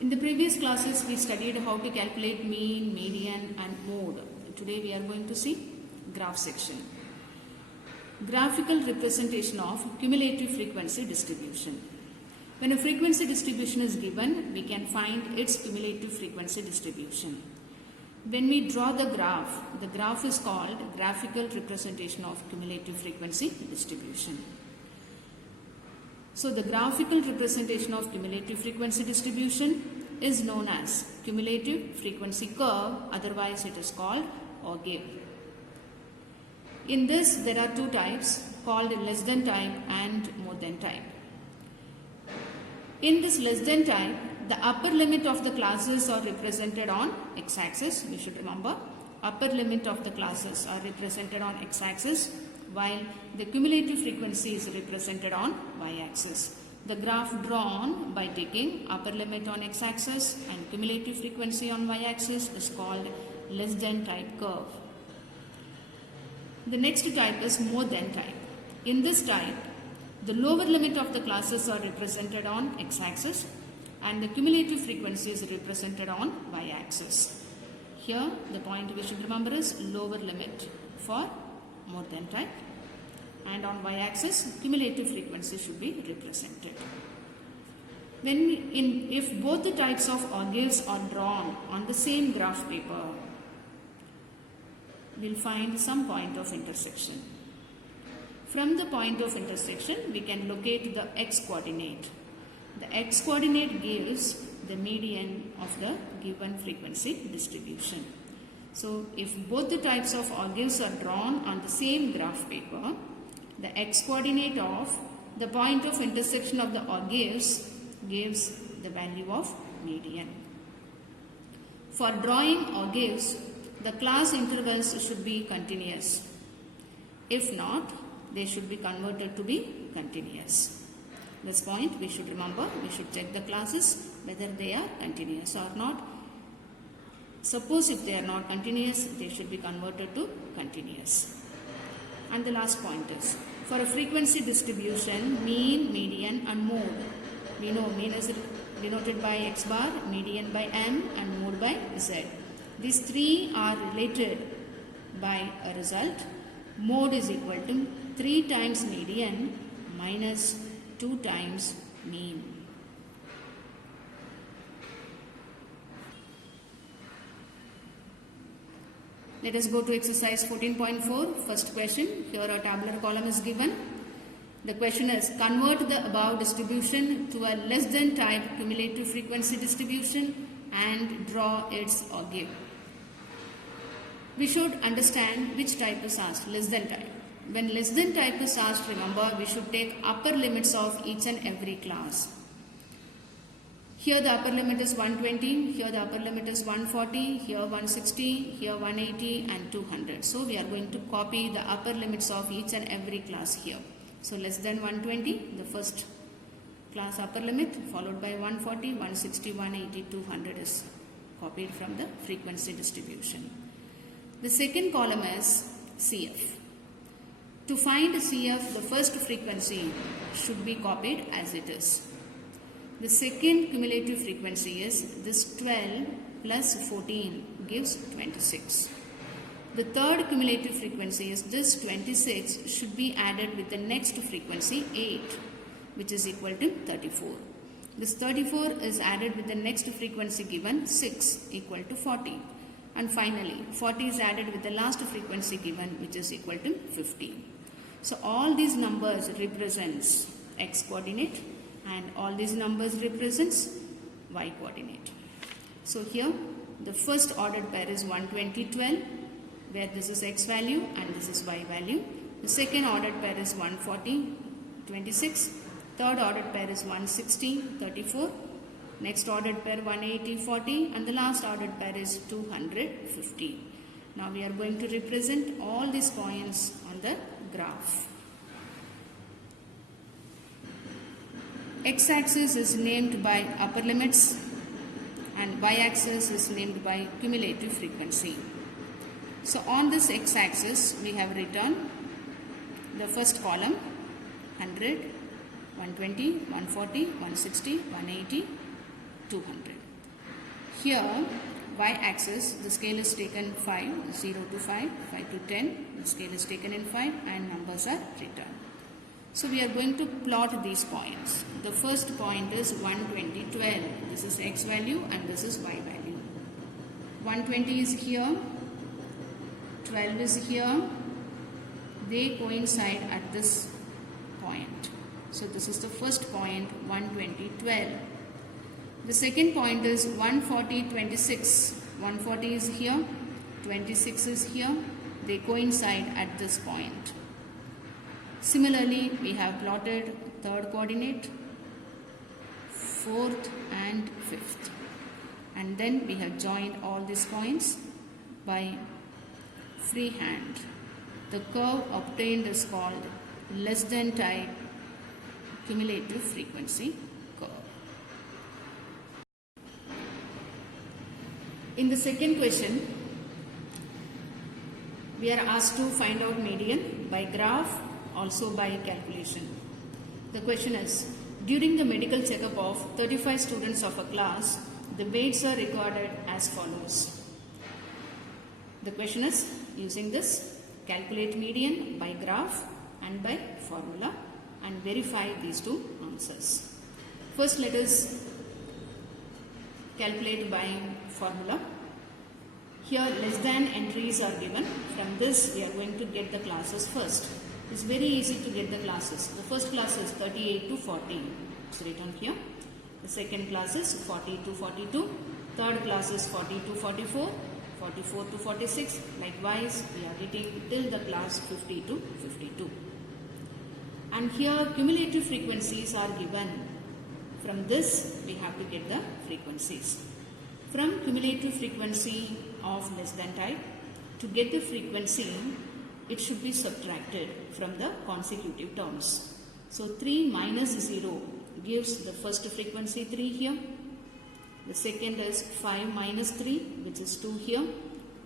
In the previous classes, we studied how to calculate mean, median and mode. Today we are going to see graph section. Graphical representation of cumulative frequency distribution. When a frequency distribution is given, we can find its cumulative frequency distribution. When we draw the graph is called graphical representation of cumulative frequency distribution. So the graphical representation of cumulative frequency distribution is known as cumulative frequency curve, otherwise it is called Auger. In this there are two types called less than type and more than type. In this less than type, the upper limit of the classes are represented on x-axis. We should remember, upper limit of the classes are represented on x-axis, while the cumulative frequency is represented on y-axis. The graph drawn by taking upper limit on x-axis and cumulative frequency on y-axis is called less than type curve. The next type is more than type. In this type, the lower limit of the classes are represented on x-axis and the cumulative frequency is represented on y-axis. Here the point we should remember is lower limit for more than type, and on y-axis cumulative frequency should be represented. If both the types of Augers are drawn on the same graph paper, we will find some point of intersection. From the point of intersection, we can locate the x-coordinate. The x-coordinate gives the median of the given frequency distribution. So, if both the types of Augers are drawn on the same graph paper, the x-coordinate of the point of intersection of the Augers gives the value of median. For drawing Augers, the class intervals should be continuous. If not, they should be converted to be continuous. This point we should remember. We should check the classes whether they are continuous or not. Suppose if they are not continuous, they should be converted to continuous. And the last point is, for a frequency distribution, mean, median and mode. We know mean is denoted by x bar, median by m and mode by z. These three are related by a result. Mode is equal to 3 times median minus 2 times mean. Let us go to exercise 14.4. First question. Here a tabular column is given. The question is, convert the above distribution to a less than type cumulative frequency distribution and draw its Auger. We should understand which type is asked, less than type. When less than type is asked, remember, we should take upper limits of each and every class. Here the upper limit is 120, here the upper limit is 140, here 160, here 180 and 200. So we are going to copy the upper limits of each and every class here. So less than 120, the first class upper limit, followed by 140, 160, 180, 200 is copied from the frequency distribution. The second column is CF. To find CF, the first frequency should be copied as it is. The second cumulative frequency is this 12 plus 14 gives 26. The third cumulative frequency is this 26 should be added with the next frequency 8, which is equal to 34. This 34 is added with the next frequency given 6 equal to 40. And finally 40 is added with the last frequency given, which is equal to 50. So all these numbers represents x coordinate and all these numbers represents y coordinate. So here the first ordered pair is 120, 12, where this is x value and this is y value. The second ordered pair is 140, 26. Third ordered pair is 160, 34. Next ordered pair 180, 40 and the last ordered pair is 250. Now we are going to represent all these points on the graph. X-axis is named by upper limits and y-axis is named by cumulative frequency. So on this x-axis we have written the first column 100, 120, 140, 160, 180, 200. Here, y-axis, the scale is taken 5, 0 to 5, 5 to 10, the scale is taken in 5 and numbers are written. So we are going to plot these points. The first point is 120, 12. This is x value and this is y value. 120 is here, 12 is here. They coincide at this point. So this is the first point, 120, 12. The second point is 140, 26. 140 is here, 26 is here. They coincide at this point. Similarly, we have plotted third coordinate, fourth and fifth. And then we have joined all these points by freehand. The curve obtained is called less than type cumulative frequency curve. In the second question, we are asked to find out median by graph, also by calculation. The question is, during the medical checkup of 35 students of a class, the weights are recorded as follows. The question is, using this, calculate median by graph and by formula and verify these two answers. First, let us calculate by formula. Here less than entries are given. From this we are going to get the classes first. It's very easy to get the classes. The first class is 38 to 40. It's written here. The second class is 40 to 42. Third class is 40 to 44. 44 to 46. Likewise, we are getting till the class 50 to 52. And here cumulative frequencies are given. From this we have to get the frequencies. From cumulative frequency of less than type, to get the frequency, it should be subtracted from the consecutive terms. So 3 minus 0 gives the first frequency 3 here. The second is 5 minus 3, which is 2 here.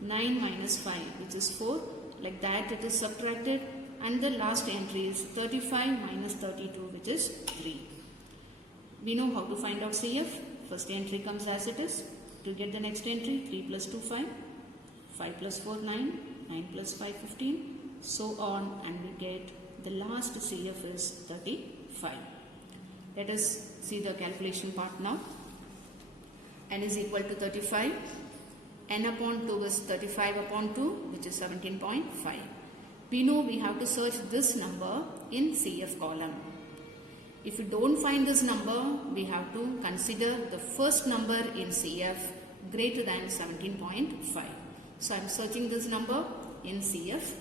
9 minus 5, which is 4. Like that it is subtracted. And the last entry is 35 minus 32, which is 3. We know how to find out CF. First entry comes as it is. To get the next entry, 3 plus 2, 5. 5 plus 4, 9. 9 plus 5, 15. So on, and we get the last CF is 35. Let us see the calculation part now. N is equal to 35. N upon 2 is 35 upon 2, which is 17.5. We know we have to search this number in CF column. If you don't find this number, we have to consider the first number in CF greater than 17.5. So I am searching this number in CF.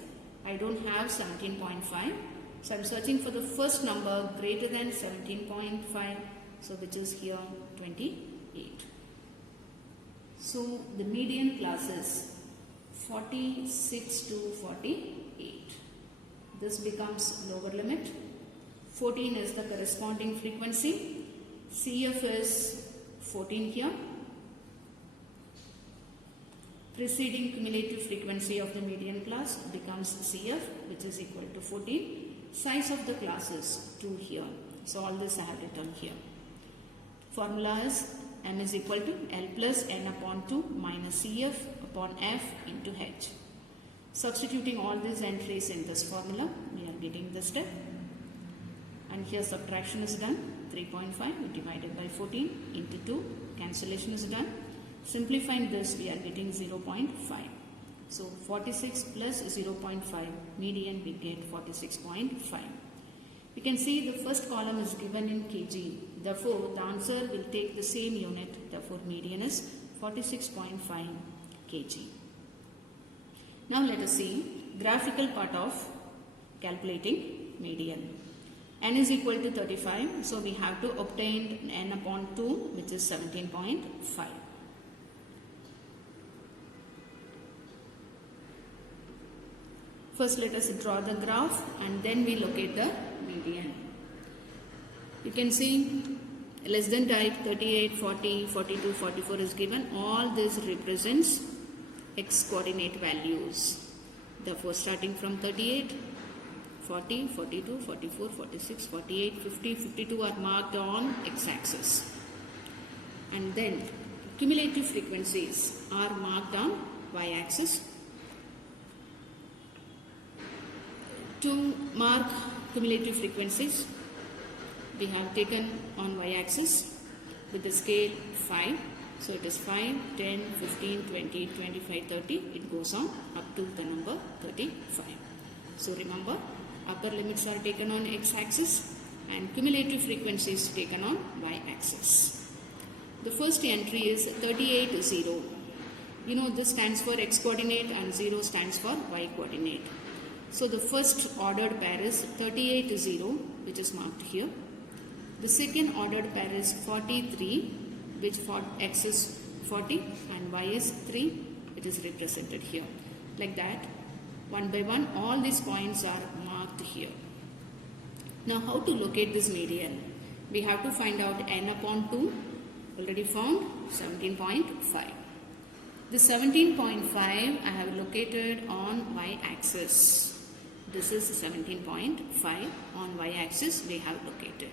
I don't have 17.5. So I am searching for the first number greater than 17.5. So which is here 28. So the median class is 46 to 48. This becomes lower limit. 14 is the corresponding frequency. CF is 14 here. Preceding cumulative frequency of the median class becomes CF, which is equal to 14. Size of the class is 2 here. So all this I have written here. Formula is M is equal to L plus N upon 2 minus CF upon F into H. Substituting all these entries in this formula, we are getting this step. And here subtraction is done. 3.5 divided by 14 into 2. Cancellation is done. Simplifying this, we are getting 0.5. So 46 plus 0.5, median we get 46.5. We can see the first column is given in kg. Therefore, the answer will take the same unit. Therefore, median is 46.5 kg. Now let us see graphical part of calculating median. N is equal to 35. So we have to obtain N upon 2, which is 17.5. First let us draw the graph and then we locate the median. You can see less than type 38, 40, 42, 44 is given. All this represents x coordinate values. Therefore starting from 38, 40, 42, 44, 46, 48, 50, 52 are marked on x-axis. And then cumulative frequencies are marked on y-axis. To mark cumulative frequencies, we have taken on y-axis with the scale 5. So it is 5, 10, 15, 20, 25, 30. It goes on up to the number 35. So remember, upper limits are taken on x-axis and cumulative frequencies taken on y-axis. The first entry is 38, 0. You know, this stands for x coordinate and 0 stands for y coordinate. So the first ordered pair is 38, 0, which is marked here. The second ordered pair is 43, which for x is 40 and y is 3, which is represented here. Like that, one by one, all these points are marked here. Now, how to locate this median? We have to find out n upon 2, already found 17.5. The 17.5 I have located on y-axis. This is 17.5 on y-axis we have located.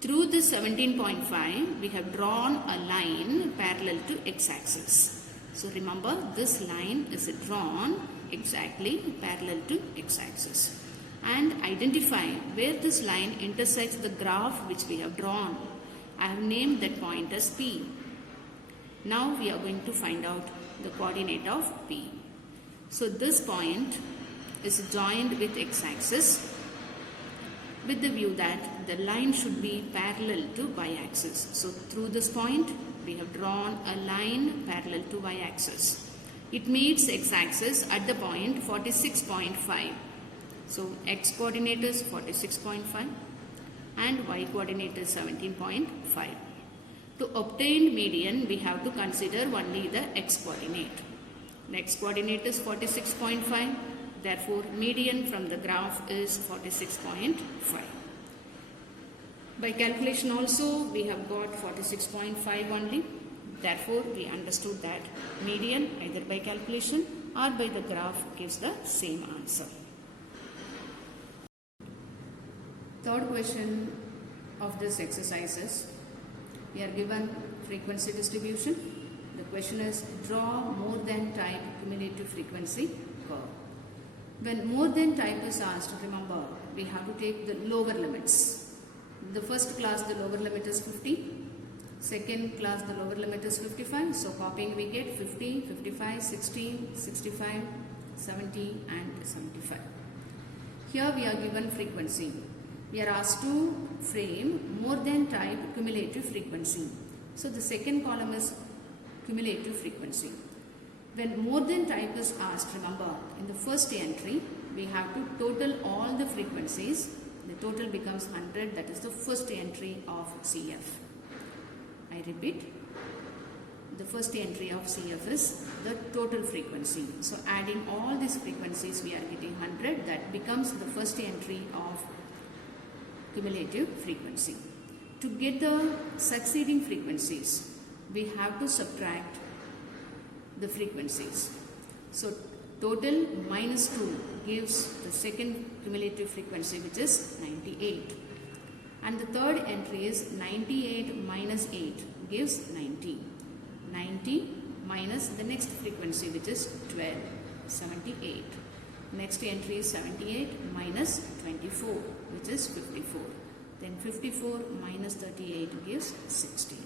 Through this 17.5 we have drawn a line parallel to x-axis. So remember, this line is drawn exactly parallel to x-axis. And identify where this line intersects the graph which we have drawn. I have named that point as P. Now we are going to find out the coordinate of P. So this point is joined with x-axis with the view that the line should be parallel to y-axis. So through this point we have drawn a line parallel to y-axis. It meets x-axis at the point 46.5. So x coordinate is 46.5 and y coordinate is 17.5. To obtain median, we have to consider only the x coordinate. The x coordinate is 46.5. Therefore, median from the graph is 46.5. By calculation also, we have got 46.5 only. Therefore, we understood that median either by calculation or by the graph gives the same answer. Third question of this exercise is, we are given frequency distribution. The question is, draw more than type cumulative frequency curve. When more than type is asked, remember, we have to take the lower limits. The first class, the lower limit is 50. Second class, the lower limit is 55. So copying we get 50, 55, 60, 65, 70 and 75. Here we are given frequency. We are asked to frame more than type cumulative frequency. So the second column is cumulative frequency. When more than type is asked, remember, in the first entry, we have to total all the frequencies. The total becomes 100. That is the first entry of CF. I repeat, the first entry of CF is the total frequency. So adding all these frequencies, we are getting 100. That becomes the first entry of cumulative frequency. To get the succeeding frequencies, we have to subtract the frequencies. So total minus 2 gives the second cumulative frequency, which is 98. And the third entry is 98 minus 8 gives 90. 90 minus the next frequency, which is 12, 78. Next entry is 78 minus 24, which is 54. Then 54 minus 38 gives 60.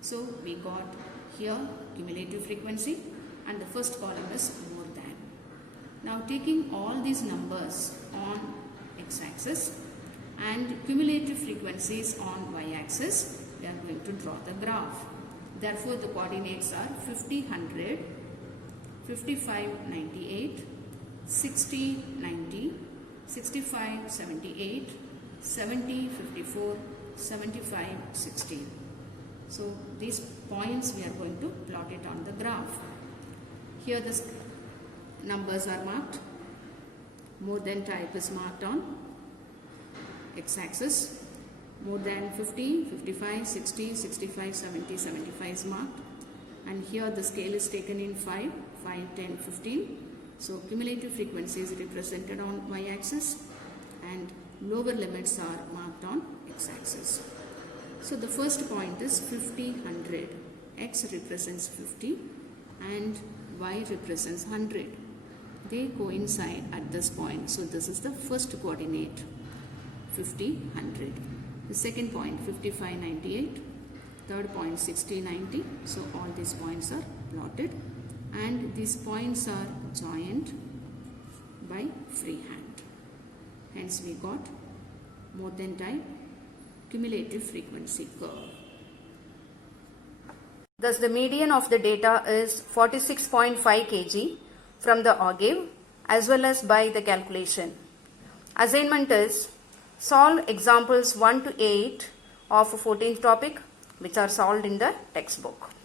So we got here cumulative frequency and the first column is more than. Now taking all these numbers on x-axis and cumulative frequencies on y-axis, we are going to draw the graph. Therefore the coordinates are 50, 100, 55, 98, 60, 90, 65, 78, 70, 54, 75, 16. So these points we are going to plot it on the graph. Here the numbers are marked. More than type is marked on x-axis. More than 50, 55, 60, 65, 70, 75 is marked. And here the scale is taken in 5, 10, 15. So cumulative frequency is represented on y-axis and lower limits are marked on x-axis. So the first point is 50, 100. x represents 50 and y represents 100. They coincide at this point. So this is the first coordinate, 50, 100. The second point, 55, 98. Third point, 60, 90. So all these points are plotted and these points are joined by freehand. Hence we got Morton type cumulative frequency curve. Thus the median of the data is 46.5 kg from the OGIV as well as by the calculation. Assignment is solve examples 1 to 8 of 14th topic which are solved in the textbook.